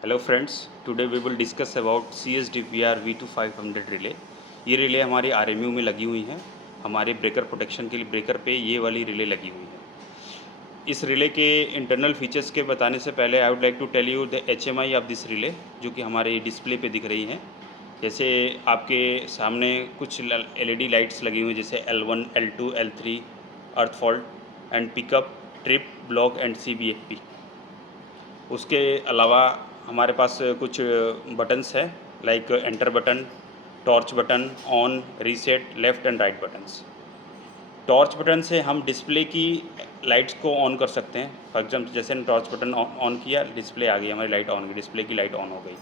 Hello friends, today we will discuss about CSDPR V2500 relay. ये relay हमारी RMU में लगी हुई हैं। हमारे ब्रेकर प्रोटेक्शन के लिए ब्रेकर पे ये वाली रिले लगी हुई है। इस रिले के इंटरनल फीचर्स के बताने से पहले I would like to tell you the HMI of this relay, जो कि हमारे डिस्प्ले पे दिख रही हैं। जैसे आपके सामने कुछ LED लाइट्स लगी हुई हैं, जैसे L1, L2, L3, earth fault and pickup, trip, block and CBFP। उसके अलावा हमारे पास कुछ बटन्स हैं, like enter button, torch button, on, reset, left and right buttons. Torch button से हम डिस्प्ले की लाइट्स को ऑन कर सकते हैं। फॉर एग्जाम्पल जैसे हमने टॉर्च बटन ऑन किया, डिस्प्ले आ गई, हमारी लाइट ऑन गई, डिस्प्ले की लाइट ऑन हो गई।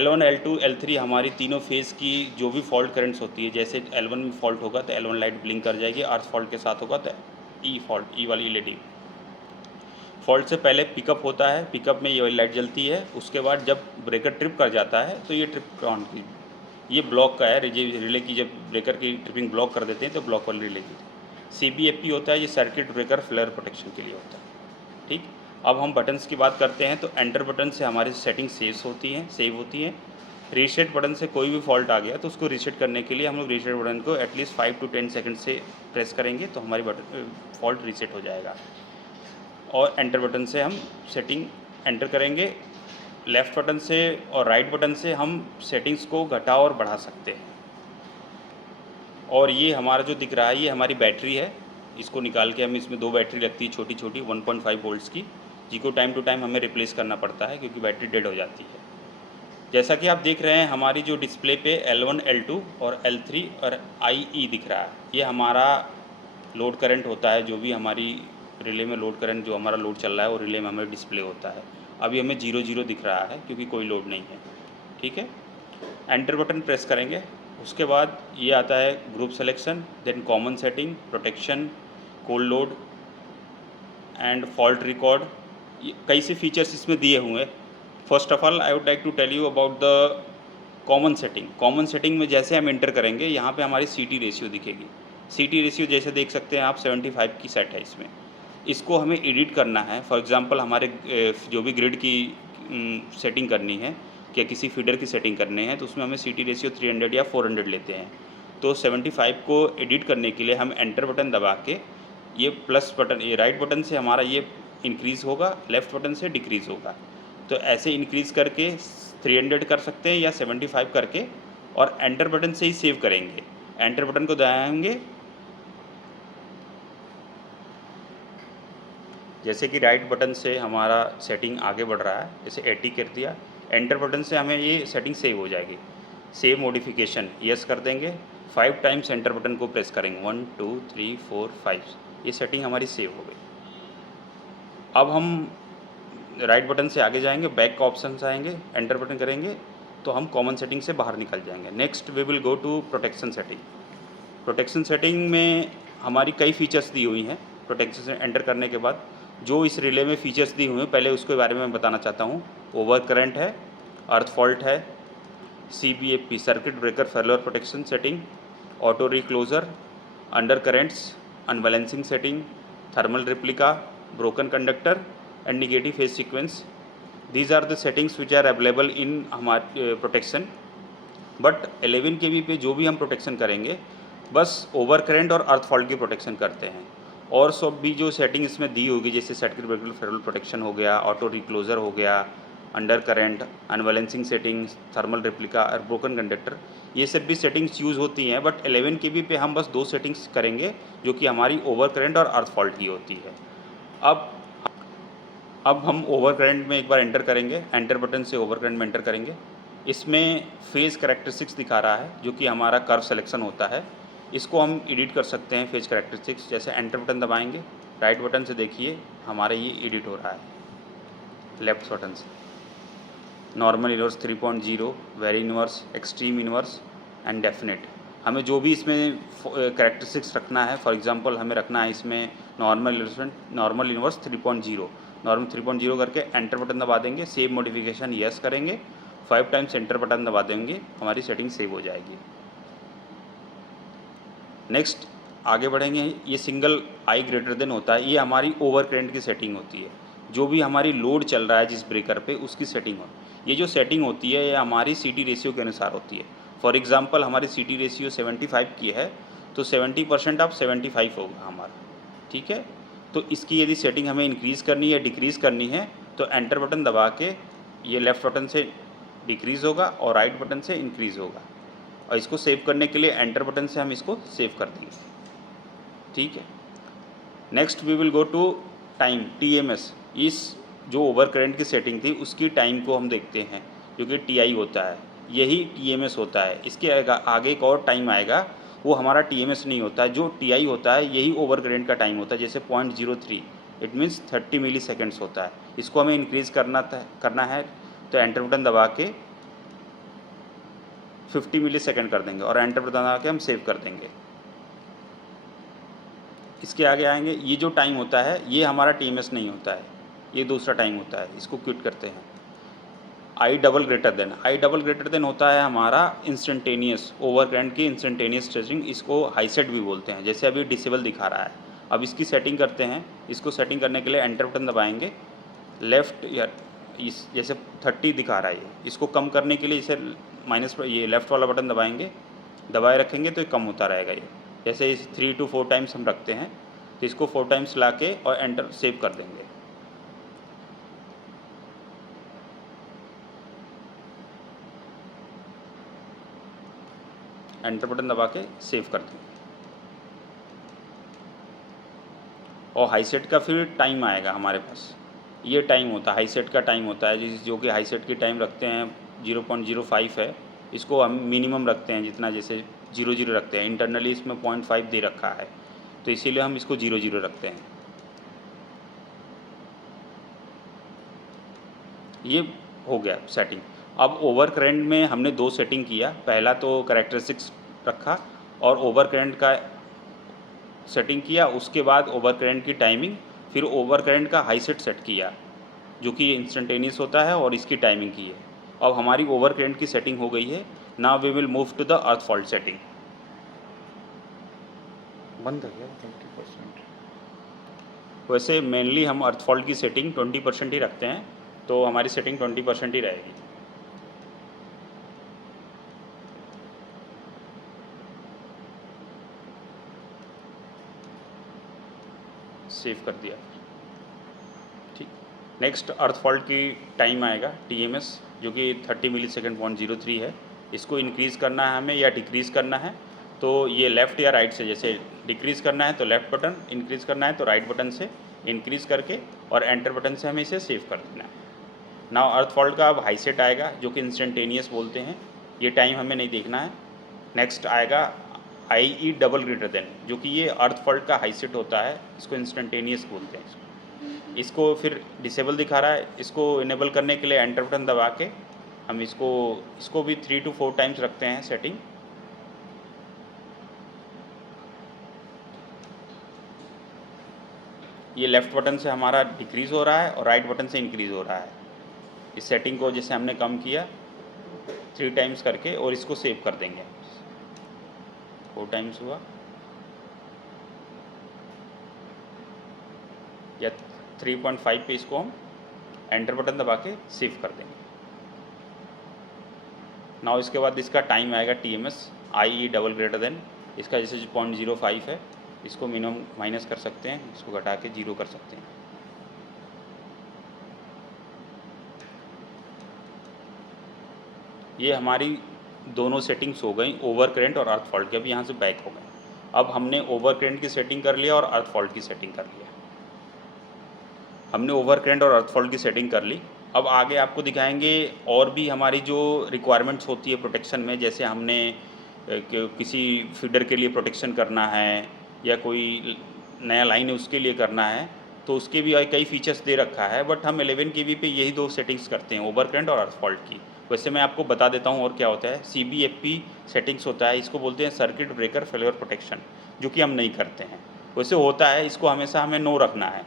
L1, L2, L3 हमारी तीनों फेज़ की जो भी फॉल्ट करंट्स होती है, जैसे L1 में फॉल्ट होगा तो L1 लाइट ब्लिंक कर जाएगी, अर्थ फॉल्ट के साथ होगा तो ई वाली LED फॉल्ट से पहले पिकअप होता है, पिकअप में ये वाली लाइट जलती है। उसके बाद जब ब्रेकर ट्रिप कर जाता है तो ये ट्रिप ऑन की, ये ब्लॉक का है, रिले की जब ब्रेकर की ट्रिपिंग ब्लॉक कर देते हैं तो ब्लॉक वाली रिले की। CBFP होता है, ये सर्किट ब्रेकर फ्लेयर प्रोटेक्शन के लिए होता है। ठीक, अब हम बटन्स की बात करते हैं तो एंटर बटन से हमारी सेटिंग सेव होती हैं। रीसेट बटन से कोई भी फॉल्ट आ गया तो उसको रीसेट करने के लिए हम लोग रीसेट बटन को एटलीस्ट 5 to 10 सेकंड से प्रेस करेंगे तो हमारी फॉल्ट रीसेट हो जाएगा। और एंटर बटन से हम सेटिंग एंटर करेंगे। लेफ़्ट बटन से और राइट बटन से हम सेटिंग्स को घटा और बढ़ा सकते हैं। और ये हमारा जो दिख रहा है ये हमारी बैटरी है, इसको निकाल के हम, इसमें 2 बैटरी लगती है छोटी छोटी 1.5 वोल्ट्स की, जिसको टाइम टू टाइम हमें रिप्लेस करना पड़ता है क्योंकि बैटरी डेड हो जाती है। जैसा कि आप देख रहे हैं हमारी जो डिस्प्ले पे L1, L2 और L3 और IE दिख रहा है, ये हमारा लोड करंट होता है। जो भी हमारी रिले में लोड करंट, जो हमारा लोड चल रहा है वो रिले में हमें डिस्प्ले होता है। अभी हमें 0 दिख रहा है क्योंकि कोई लोड नहीं है। ठीक है, एंटर बटन प्रेस करेंगे। उसके बाद ये आता है group selection, then common setting, protection, cold load and fault record. कई से फीचर्स इसमें दिए हुए हैं। First of all I would like to tell you about the common setting. Common setting में जैसे हम एंटर करेंगे यहाँ पे हमारी CT रेशियो दिखेगी। CT रेशियो जैसे देख सकते हैं आप 75 की सेट है इसमें। इसको हमें एडिट करना है। फॉर एग्जांपल हमारे जो भी ग्रिड की सेटिंग करनी है या किसी फीडर की सेटिंग करनी है तो उसमें हमें CT रेशियो 300 या 400 लेते हैं। तो 75 को एडिट करने के लिए हम एंटर बटन दबा के, ये प्लस बटन, ये राइट बटन से हमारा ये इंक्रीज़ होगा, लेफ़्ट बटन से डिक्रीज़ होगा। तो ऐसे इंक्रीज़ करके 300 कर सकते हैं या 75 करके, और एंटर बटन से ही सेव करेंगे। एंटर बटन को दबाएंगे, जैसे कि राइट बटन से हमारा सेटिंग आगे बढ़ रहा है, जैसे 80 कर दिया, एंटर बटन से हमें ये सेटिंग सेव हो जाएगी। सेव मॉडिफिकेशन यस कर देंगे, 5 टाइम्स एंटर बटन को प्रेस करेंगे, 1 2 3 4 5, ये सेटिंग हमारी सेव हो गई। अब हम राइट बटन से आगे जाएंगे, बैक का ऑप्शन आएंगे, एंटर बटन करेंगे तो हम कॉमन सेटिंग से बाहर निकल जाएंगे। Next we will go to protection setting. Protection setting में हमारी कई फीचर्स दी हुई हैं। प्रोटेक्शन से एंटर करने के बाद जो इस रिले में फ़ीचर्स दी हुई हैं, पहले उसके बारे में मैं बताना चाहता हूँ। ओवर करंट है, अर्थ फॉल्ट है, CBFP circuit breaker failure protection setting, auto reclosure, under currents, unbalancing setting, thermal replica, broken conductor and negative phase sequence. These are the settings which are available in हमारे protection. But 11 kV पे जो भी हम protection करेंगे, बस over current और अर्थ fault की protection करते हैं। और सब भी जो सेटिंग इसमें दी होगी, जैसे सर्किट ब्रेकर फेलियर प्रोटेक्शन हो गया, ऑटो रिक्लोजर हो गया, under current, unbalancing settings, thermal replica और ब्रोकन कंडक्टर, ये सब भी सेटिंग्स यूज़ होती हैं। बट 11 kV पे हम बस 2 सेटिंग्स करेंगे जो कि हमारी ओवर करंट और अर्थ फॉल्ट की होती है। अब हम ओवर करंट में एक बार एंटर करेंगे, एंटर बटन से ओवर करंट में एंटर करेंगे। इसमें फेज़ कैरेक्टरिस्टिक्स दिखा रहा है जो कि हमारा कर्व सिलेक्शन होता है। इसको हम एडिट कर सकते हैं फेज़ कैरेक्टरिस्टिक्स। जैसे एंटर बटन दबाएंगे, राइट बटन से देखिए हमारा ये एडिट हो रहा है, लेफ्ट बटन से normal inverse 3.0, very inverse, extreme inverse and definite. हमें जो भी इसमें कैरेक्टरिस्टिक्स रखना है, फॉर एग्जांपल हमें रखना है इसमें नॉर्मल इनवर्स 3.0, नॉर्मल 3.0 करके एंटर बटन दबा देंगे। सेव मॉडिफिकेशन यस करेंगे, 5 टाइम्स एंटर बटन दबा देंगे, हमारी सेटिंग सेव हो जाएगी। नेक्स्ट आगे बढ़ेंगे। ये सिंगल आई ग्रेटर देन होता है, ये हमारी ओवर करंट की सेटिंग होती है। जो भी हमारी लोड चल रहा है जिस ब्रेकर पे, उसकी सेटिंग हो। ये जो सेटिंग होती है ये हमारी सीटी रेशियो के अनुसार होती है। फॉर एग्जांपल हमारी सीटी रेशियो 75 की है तो 70% ऑफ 75 होगा हमारा, ठीक है। तो इसकी यदि सेटिंग हमें इंक्रीज़ करनी है डिक्रीज़ करनी है तो एंटर बटन दबा के ये लेफ़्ट बटन से डिक्रीज़ होगा और राइट बटन से इंक्रीज़ होगा, और इसको सेव करने के लिए एंटर बटन से हम इसको सेव कर देंगे, ठीक है। Next we will go to time TMS। इस जो ओवर करंट की सेटिंग थी उसकी टाइम को हम देखते हैं, जो कि TI होता है, यही TMS होता है। इसके आगे एक और टाइम आएगा, वो हमारा TMS नहीं होता है, जो TI होता है यही ओवर करंट का टाइम होता है। जैसे 0.03 इट मीन्स 30 मिली सेकेंड्स होता है। इसको हमें इंक्रीज़ करना है तो एंटर बटन दबा के 50 मिली सेकेंड कर देंगे और एंटर बटन दबा के हम सेव कर देंगे। इसके आगे आएंगे, ये जो टाइम होता है ये हमारा TMS नहीं होता है, ये दूसरा टाइम होता है, इसको क्विट करते हैं। I डबल ग्रेटर देन होता है हमारा इंस्टेंटेनियस, ओवर करंट की इंस्टेंटेनियस ट्रेसिंग, इसको हाई सेट भी बोलते हैं। जैसे अभी डिसेबल दिखा रहा है, अब इसकी सेटिंग करते हैं। इसको सेटिंग करने के लिए एंटर बटन दबाएंगे, लेफ़्ट या इस जैसे 30 दिखा रहा है ये, इसको कम करने के लिए इसे माइनस पर ये लेफ़्ट वाला बटन दबाएंगे, दबाए रखेंगे तो ये कम होता रहेगा। ये जैसे इस 3 to 4 टाइम्स हम रखते हैं तो इसको 4 टाइम्स ला के और एंटर सेव कर देंगे। एंटर बटन दबा के सेव कर देंगे। और हाई सेट का फिर टाइम आएगा हमारे पास, ये टाइम होता है हाई सेट का टाइम होता है, जो कि हाई सेट की टाइम रखते हैं 0.05 है। इसको हम मिनिमम रखते हैं जितना, जैसे 00 रखते हैं। इंटरनली इसमें 0.5 दे रखा है तो इसीलिए हम इसको 00 रखते हैं। ये हो गया सेटिंग। अब ओवर करंट में हमने 2 सेटिंग किया, पहला तो कैरेक्टरिस्टिक्स रखा और ओवर करंट का सेटिंग किया, उसके बाद ओवर करंट की टाइमिंग, फिर ओवर करंट का हाई सेट सेट किया जो कि इंस्टेंटेनियस होता है और इसकी टाइमिंग की है। अब हमारी ओवर करंट की सेटिंग हो गई है। Now we will move to the earth fault setting. बंद हो गया 20%। वैसे मेनली हम अर्थ फॉल्ट की सेटिंग 20% ही रखते हैं, तो हमारी सेटिंग 20% ही रहेगी। सेव कर दिया, ठीक। नेक्स्ट अर्थ फॉल्ट की टाइम आएगा TMS, जो कि 30 मिली सेकेंड 0.03 है। इसको इंक्रीज़ करना है हमें या डिक्रीज़ करना है तो ये लेफ़्ट या राइट से, जैसे डिक्रीज़ करना है तो लेफ़्ट बटन, इंक्रीज़ करना है तो राइट बटन से इंक्रीज़ करके और एंटर बटन से हमें इसे सेव कर देना है। नाउ अर्थ फॉल्ट का अब हाई सेट आएगा जो कि इंस्टेंटेनियस बोलते हैं, ये टाइम हमें नहीं देखना है। नेक्स्ट आएगा IE डबल ग्रेटर देन, जो कि ये अर्थ फॉल्ट का हाई सेट होता है, इसको इंस्टेंटेनियस बोलते हैं। इसको फिर डिसेबल दिखा रहा है, इसको इनेबल करने के लिए एंटर बटन दबा के हम इसको भी 3 to 4 टाइम्स रखते हैं सेटिंग। ये लेफ़्ट बटन से हमारा डिक्रीज़ हो रहा है और राइट बटन से इंक्रीज़ हो रहा है। इस सेटिंग को जैसे हमने कम किया 3 टाइम्स करके और इसको सेव कर देंगे। 4 टाइम्स हुआ या 3.5 पे इसको हम एंटर बटन दबा के सेव कर देंगे। नाउ इसके बाद इसका टाइम आएगा TMS IE double greater than, इसका जैसे 0.05 है, इसको मिनिमम माइनस कर सकते हैं, इसको घटा के 0 कर सकते हैं। ये हमारी दोनों सेटिंग्स हो गई, ओवर करंट और अर्थ फॉल्ट की। अब यहाँ से बैक हो गए। अब हमने ओवर करंट की सेटिंग कर लिया और अर्थ फॉल्ट की सेटिंग कर लिया। हमने ओवर करंट और अर्थ फॉल्ट की सेटिंग कर ली। अब आगे आपको दिखाएंगे और भी हमारी जो रिक्वायरमेंट्स होती है प्रोटेक्शन में, जैसे हमने किसी फीडर के लिए प्रोटेक्शन करना है या कोई नया लाइन है उसके लिए करना है, तो उसके भी कई फीचर्स दे रखा है। बट हम 11 kV पे यही 2 सेटिंग्स करते हैं, ओवर करंट और अर्थ फॉल्ट की। वैसे मैं आपको बता देता हूँ और क्या होता है। CBFP सेटिंग्स होता है, इसको बोलते हैं सर्किट ब्रेकर फेलियर प्रोटेक्शन, जो कि हम नहीं करते हैं। वैसे होता है, इसको हमेशा हमें नो रखना है।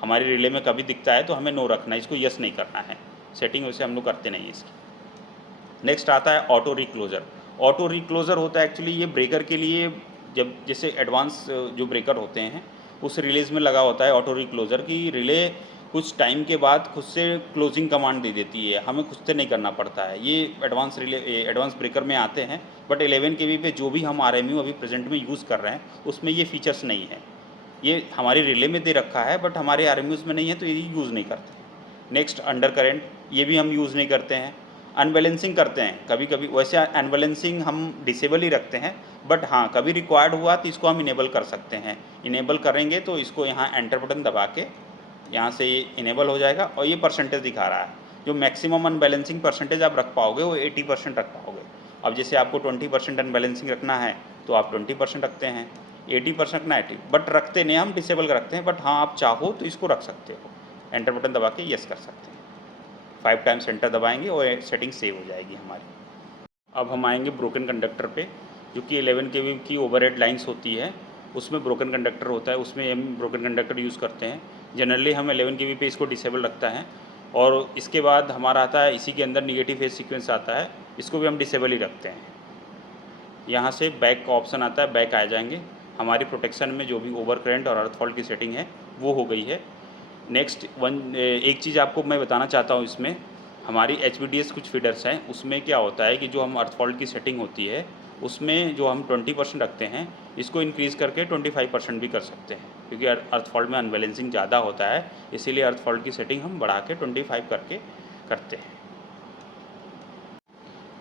हमारी रिले में कभी दिखता है तो हमें नो रखना है, इसको यस नहीं करना है। सेटिंग वैसे हम लोग करते नहीं है इसकी। नेक्स्ट आता है ऑटो रिक्लोजर। ऑटो रिक्लोजर होता है एक्चुअली ये ब्रेकर के लिए, जब जैसे एडवांस जो ब्रेकर होते हैं उस रिलेज में लगा होता है ऑटो रिक्लोजर की। रिले कुछ टाइम के बाद खुद से क्लोजिंग कमांड दे देती है, हमें खुद से नहीं करना पड़ता है। ये एडवांस ब्रेकर में आते हैं, बट 11 केवी पे जो भी हम RMU अभी प्रेजेंट में यूज़ कर रहे हैं उसमें ये फीचर्स नहीं है। ये हमारी रिले में दे रखा है बट हमारे RMUs में नहीं है, तो ये यूज़ नहीं करते। नेक्स्ट अंडर करेंट, ये भी हम यूज़ नहीं करते हैं। अनबैलेंसिंग करते हैं कभी कभी, वैसे अनबैलेंसिंग हम डिसेबल ही रखते हैं, बट हाँ कभी रिक्वायर्ड हुआ तो इसको हम इनेबल कर सकते हैं। इनेबल करेंगे तो इसको यहाँ एंटर बटन दबा के यहाँ से ये इनेबल हो जाएगा और ये परसेंटेज दिखा रहा है। जो मैक्सिमम अनबैलेंसिंग परसेंटेज आप रख पाओगे वो 80% रख पाओगे। अब जैसे आपको 20% अनबैलेंसिंग रखना है तो आप 20% रखते हैं, 80% रखना है 80, बट रखते नहीं, हम डिसेबल रखते हैं। बट हाँ आप चाहो तो इसको रख सकते हो, एंटर बटन दबा के यस कर सकते हैं। 5 टाइम्स एंटर दबाएंगे और सेटिंग सेव हो जाएगी हमारी। अब हम आएंगे ब्रोकन कंडक्टर पे, जो कि 11 केवी की ओवरहेड लाइंस होती है, उसमें ब्रोकन कंडक्टर होता है, उसमें हम ब्रोकन कंडक्टर यूज़ करते हैं। जनरली हम 11 केवी पे इसको डिसेबल रखता है। और इसके बाद हमारा आता है, इसी के अंदर निगेटिव फेज सीक्वेंस आता है, इसको भी हम डिसेबल ही रखते हैं। यहाँ से बैक का ऑप्शन आता है, बैक आ जाएंगे। हमारी प्रोटेक्शन में जो भी ओवर करंट और अर्थ फॉल्ट की सेटिंग है वो हो गई है। नेक्स्ट एक चीज़ आपको मैं बताना चाहता हूँ, इसमें हमारी HVDS कुछ फीडर्स हैं, उसमें क्या होता है कि जो हम अर्थ फॉल्ट की सेटिंग होती है उसमें जो हम 20% रखते हैं, इसको इंक्रीज़ करके 25% भी कर सकते हैं, क्योंकि अर्थ फॉल्ट में अनबैलेंसिंग ज़्यादा होता है, इसीलिए अर्थ फॉल्ट की सेटिंग हम बढ़ा के 25 करके करते हैं।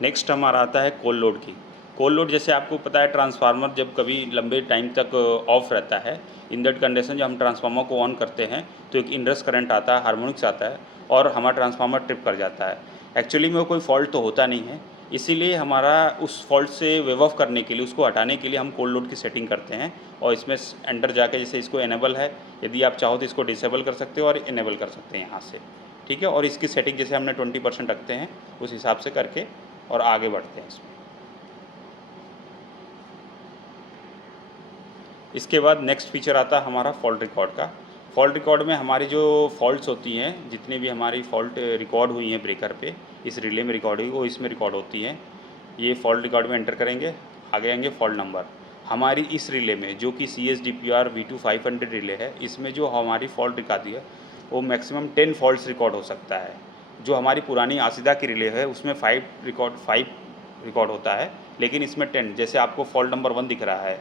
नेक्स्ट हमारा आता है कोल लोड की। कोल लोड, जैसे आपको पता है ट्रांसफार्मर जब कभी लंबे टाइम तक ऑफ रहता है, इन दैट कंडीशन जब हम ट्रांसफार्मर को ऑन करते हैं तो एक इनरस करंट आता है, हार्मोनिक्स आता है और हमारा ट्रांसफार्मर ट्रिप कर जाता है। एक्चुअली में कोई फॉल्ट तो होता नहीं है, इसीलिए हमारा उस फॉल्ट से वेव ऑफ करने के लिए, उसको हटाने के लिए हम कोल लोड की सेटिंग करते हैं। और इसमें एंटर जाके, जैसे इसको इनेबल है, यदि आप चाहो तो इसको डिसेबल कर सकते हो और इनेबल कर सकते हैं यहाँ से, ठीक है। और इसकी सेटिंग जैसे हमने 20% रखते हैं उस हिसाब से करके और आगे बढ़ते हैं इसमें। इसके बाद नेक्स्ट फीचर आता है हमारा फॉल्ट रिकॉर्ड का। फॉल्ट रिकॉर्ड में हमारी जो फॉल्ट्स होती हैं, जितनी भी हमारी फॉल्ट रिकॉर्ड हुई हैं ब्रेकर पे, इस रिले में रिकॉर्ड हुई, वो इसमें रिकॉर्ड होती हैं। ये फॉल्ट रिकॉर्ड में एंटर करेंगे, आगे आएंगे फॉल्ट नंबर। हमारी इस रिले में जो कि CSDPR V2500 रिले है, इसमें जो हमारी फॉल्ट दिखाती है वो मैक्सिमम 10 फॉल्ट्स रिकॉर्ड हो सकता है। जो हमारी पुरानी आसिदा की रिले है उसमें 5 रिकॉर्ड होता है, लेकिन इसमें 10, जैसे आपको फॉल्ट नंबर 1 दिख रहा है।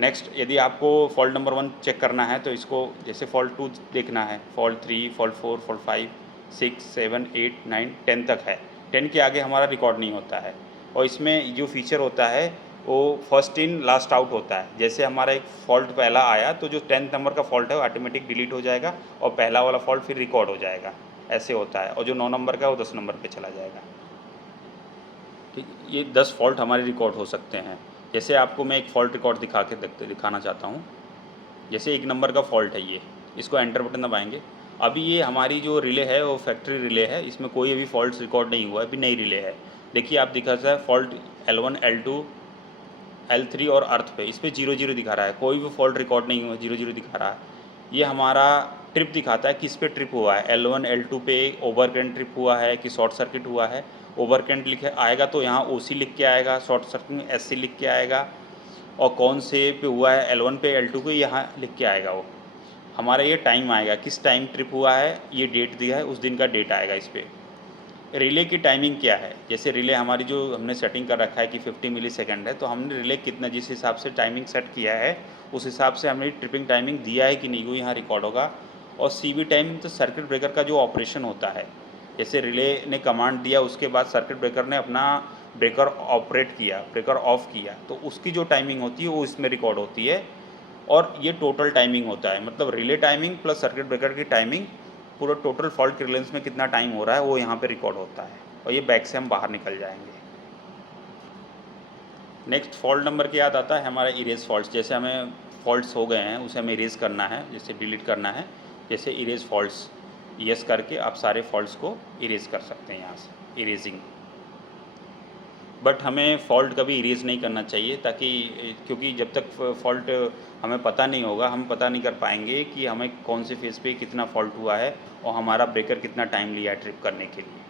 नेक्स्ट, यदि आपको फॉल्ट नंबर 1 चेक करना है तो इसको, जैसे फॉल्ट 2 देखना है, फॉल्ट 3, फॉल्ट 4, फॉल्ट 5, 6, 7, 8, 9, 10 तक है। 10 के आगे हमारा रिकॉर्ड नहीं होता है। और इसमें जो फीचर होता है वो फर्स्ट इन लास्ट आउट होता है। जैसे हमारा एक फॉल्ट पहला आया तो जो 10th नंबर का फॉल्ट है वो ऑटोमेटिक डिलीट हो जाएगा और पहला वाला फॉल्ट फिर रिकॉर्ड हो जाएगा, ऐसे होता है। और जो 9 नंबर का है वो 10 नंबर पर चला जाएगा। ठीक, ये 10 फॉल्ट हमारे रिकॉर्ड हो सकते हैं। जैसे आपको मैं एक फ़ॉल्ट रिकॉर्ड दिखाना चाहता हूँ। जैसे 1 नंबर का फ़ॉल्ट है ये, इसको एंटर बटन दबाएंगे। अभी ये हमारी जो रिले है वो फैक्ट्री रिले है, इसमें कोई अभी फॉल्ट रिकॉर्ड नहीं हुआ है, अभी नई रिले है। देखिए आप दिखा रहा है फॉल्ट L1, L2, L3 और अर्थ पे, इस पर 0 दिखा रहा है, कोई भी फॉल्ट रिकॉर्ड नहीं हुआ, 0 दिखा रहा है। ये हमारा ट्रिप दिखाता है, किस पे ट्रिप हुआ है। L1, L2 पे ओवर करंट ट्रिप हुआ है कि शॉर्ट सर्किट हुआ है। ओवर करंट लिखे आएगा तो यहाँ OC लिख के आएगा, शॉर्ट सर्किट में SC लिख के आएगा, और कौन से पे हुआ है, L1 पे, L2 पे, यहाँ लिख के आएगा। वो हमारा ये टाइम आएगा, किस टाइम ट्रिप हुआ है, ये डेट दिया है, उस दिन का डेट आएगा इस पर। रिले की टाइमिंग क्या है, जैसे रिले हमारी जो हमने सेटिंग कर रखा है कि 50 मिलीसेकंड है, तो हमने रिले कितना, जिस हिसाब से टाइमिंग सेट किया है उस हिसाब से हमने ट्रिपिंग टाइमिंग दिया है कि नहीं, वो यहाँ रिकॉर्ड होगा। और CB टाइमिंग तो सर्किट ब्रेकर का जो ऑपरेशन होता है, जैसे रिले ने कमांड दिया उसके बाद सर्किट ब्रेकर ने अपना ब्रेकर ऑपरेट किया, ब्रेकर ऑफ किया, तो उसकी जो टाइमिंग होती है वो इसमें रिकॉर्ड होती है। और ये टोटल टाइमिंग होता है, मतलब relay timing plus circuit breaker की टाइमिंग, पूरा टोटल फॉल्ट क्लियरेंस में कितना टाइम हो रहा है वो यहाँ पे रिकॉर्ड होता है। और ये बैक से हम बाहर निकल जाएंगे। नेक्स्ट फॉल्ट नंबर के याद आता है हमारा इरेज फॉल्ट्स। जैसे हमें फॉल्ट्स हो गए हैं उसे हमें इरेज करना है, जैसे डिलीट करना है, जैसे इरेज फॉल्ट्स, यस करके आप सारे फॉल्ट्स को इरेज कर सकते हैं यहाँ से, इरेजिंग। बट हमें फ़ॉल्ट कभी इरेज नहीं करना चाहिए, ताकि क्योंकि जब तक फ़ॉल्ट हमें पता नहीं होगा, हम पता नहीं कर पाएंगे कि हमें कौन से फेज़ पे कितना फ़ॉल्ट हुआ है और हमारा ब्रेकर कितना टाइम लिया है ट्रिप करने के लिए।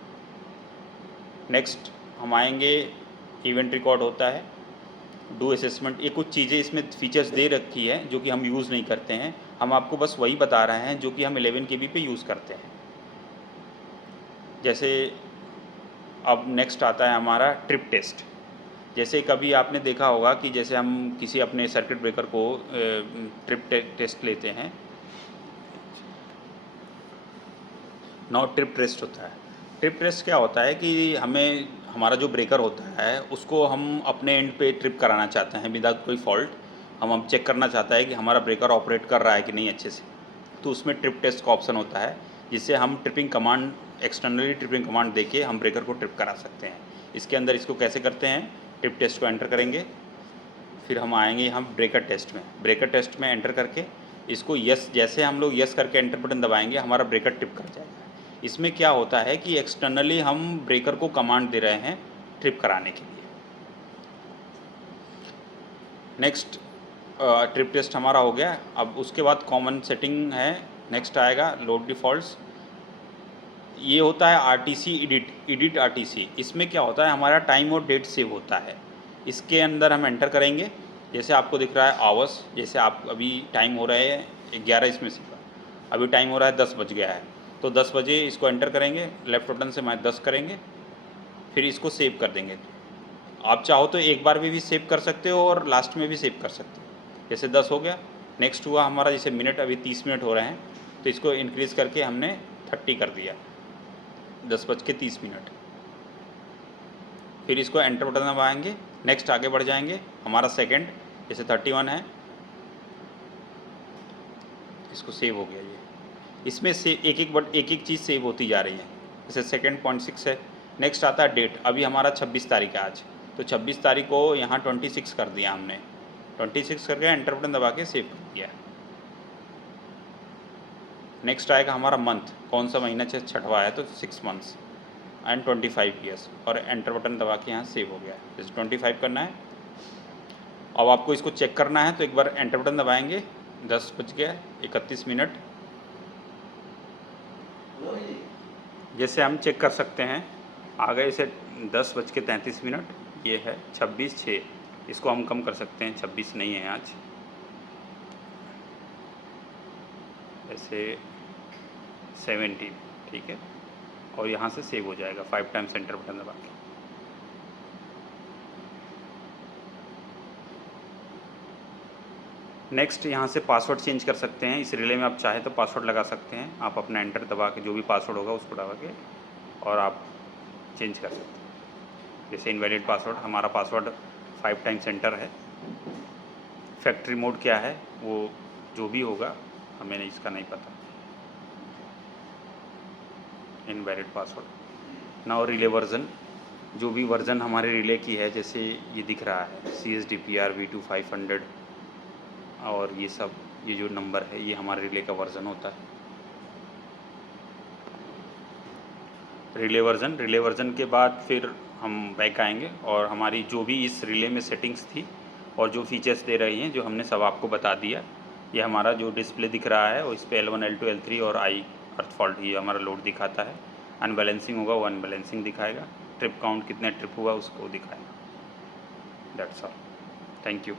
नेक्स्ट हम आएंगे, इवेंट रिकॉर्ड होता है। डू असेसमेंट, ये कुछ चीज़ें इसमें फीचर्स दे रखी है जो कि हम यूज़ नहीं करते हैं। हम आपको बस वही बता रहे हैं जो कि हम 11 केबी पे यूज़ करते हैं। जैसे अब नेक्स्ट आता है हमारा ट्रिप टेस्ट। जैसे कभी आपने देखा होगा कि जैसे हम किसी अपने सर्किट ब्रेकर को ट्रिप टेस्ट लेते हैं। नौ ट्रिप टेस्ट होता है। ट्रिप टेस्ट क्या होता है कि हमें हमारा जो ब्रेकर होता है उसको हम अपने एंड पे ट्रिप कराना चाहते हैं विदाउट कोई फॉल्ट। हम चेक करना चाहता है कि हमारा ब्रेकर ऑपरेट कर रहा है कि नहीं अच्छे से। तो उसमें ट्रिप टेस्ट का ऑप्शन होता है, जिससे हम tripping command, externally tripping command देके हम ब्रेकर को ट्रिप करा सकते हैं। इसके अंदर इसको कैसे करते हैं, ट्रिप टेस्ट को एंटर करेंगे, फिर हम आएंगे हम ब्रेकर टेस्ट में। ब्रेकर टेस्ट में एंटर करके इसको यस, जैसे हम लोग यस करके एंटर बटन दबाएंगे हमारा ब्रेकर ट्रिप कर जाएगा। इसमें क्या होता है कि एक्सटर्नली हम ब्रेकर को कमांड दे रहे हैं ट्रिप कराने के लिए। नेक्स्ट ट्रिप टेस्ट हमारा हो गया। अब उसके बाद कॉमन सेटिंग है, नेक्स्ट आएगा लोड डिफ़ॉल्ट्स। ये होता है आरटीसी एडिट आरटीसी। इसमें क्या होता है, हमारा टाइम और डेट सेव होता है। इसके अंदर हम एंटर करेंगे, जैसे आपको दिख रहा है आवर्स, जैसे आप अभी टाइम हो रहे हैं 11, इसमें से अभी टाइम हो रहा है 10 बज गया है, तो 10 बजे इसको एंटर करेंगे, लेफ्ट बटन से मैं 10 करेंगे, फिर इसको सेव कर देंगे। आप चाहो तो एक बार में भी सेव कर सकते हो और लास्ट में भी सेव कर सकते हो। जैसे 10 हो गया, नेक्स्ट हुआ हमारा, जैसे मिनट अभी 30 मिनट हो रहे हैं, तो इसको इंक्रीज़ करके हमने 30 कर दिया, 10:30। फिर इसको एंटर बटन दबाएंगे, नेक्स्ट आगे बढ़ जाएंगे। हमारा सेकंड जैसे 31 है, इसको सेव हो गया। ये इसमें से एक एक चीज़ सेव होती जा रही है। जैसे सेकंड 0.6 है। नेक्स्ट आता है डेट, अभी हमारा 26 तारीख है आज, तो 26 तारीख को यहाँ 26 कर दिया हमने, 26 करके एंटर बटन दबा के सेव कर दिया। नेक्स्ट आएगा हमारा मंथ, कौन सा महीना छठवा है, तो 6 मंथ्स एंड 25 ईयर्स, और एंटर बटन दबा के यहाँ सेव हो गया। जैसे 25 करना है। अब आपको इसको चेक करना है तो एक बार एंटर बटन दबाएंगे, 10:31। जैसे हम चेक कर सकते हैं आ गए, इसे 10:33, ये है 26/6। इसको हम कम कर सकते हैं, 26 नहीं है आज, ऐसे 70, ठीक है। और यहाँ से सेव हो जाएगा 5 टाइम्स एंटर बटन दबा के। नेक्स्ट यहाँ से पासवर्ड चेंज कर सकते हैं। इस रिले में आप चाहे तो पासवर्ड लगा सकते हैं, आप अपना एंटर दबा के जो भी पासवर्ड होगा उसको दबा के और आप चेंज कर सकते हैं। जैसे इनवैलिड पासवर्ड, हमारा पासवर्ड 5 टाइम्स एंटर है। फैक्ट्री मोड क्या है वो जो भी होगा, हमें इसका नहीं पता। Invalid password. Now relay version, जो भी वर्जन हमारे रिले की है, जैसे ये दिख रहा है CSDPR V2500, और ये सब, ये जो नंबर है ये हमारे रिले का वर्ज़न होता है। रिले वर्ज़न के बाद फिर हम बैक आएंगे और हमारी जो भी इस रिले में सेटिंग्स थी और जो फीचर्स दे रही हैं, जो हमने सब आपको बता दिया। ये हमारा जो डिस्प्ले दिख रहा है और इस पर L1, L2, L3 और I अर्थ फॉल्ट, ये हमारा लोड दिखाता है। अनबैलेंसिंग होगा वो अनबैलेंसिंग दिखाएगा। ट्रिप काउंट कितने ट्रिप हुआ उसको दिखाएगा। That's all, thank you.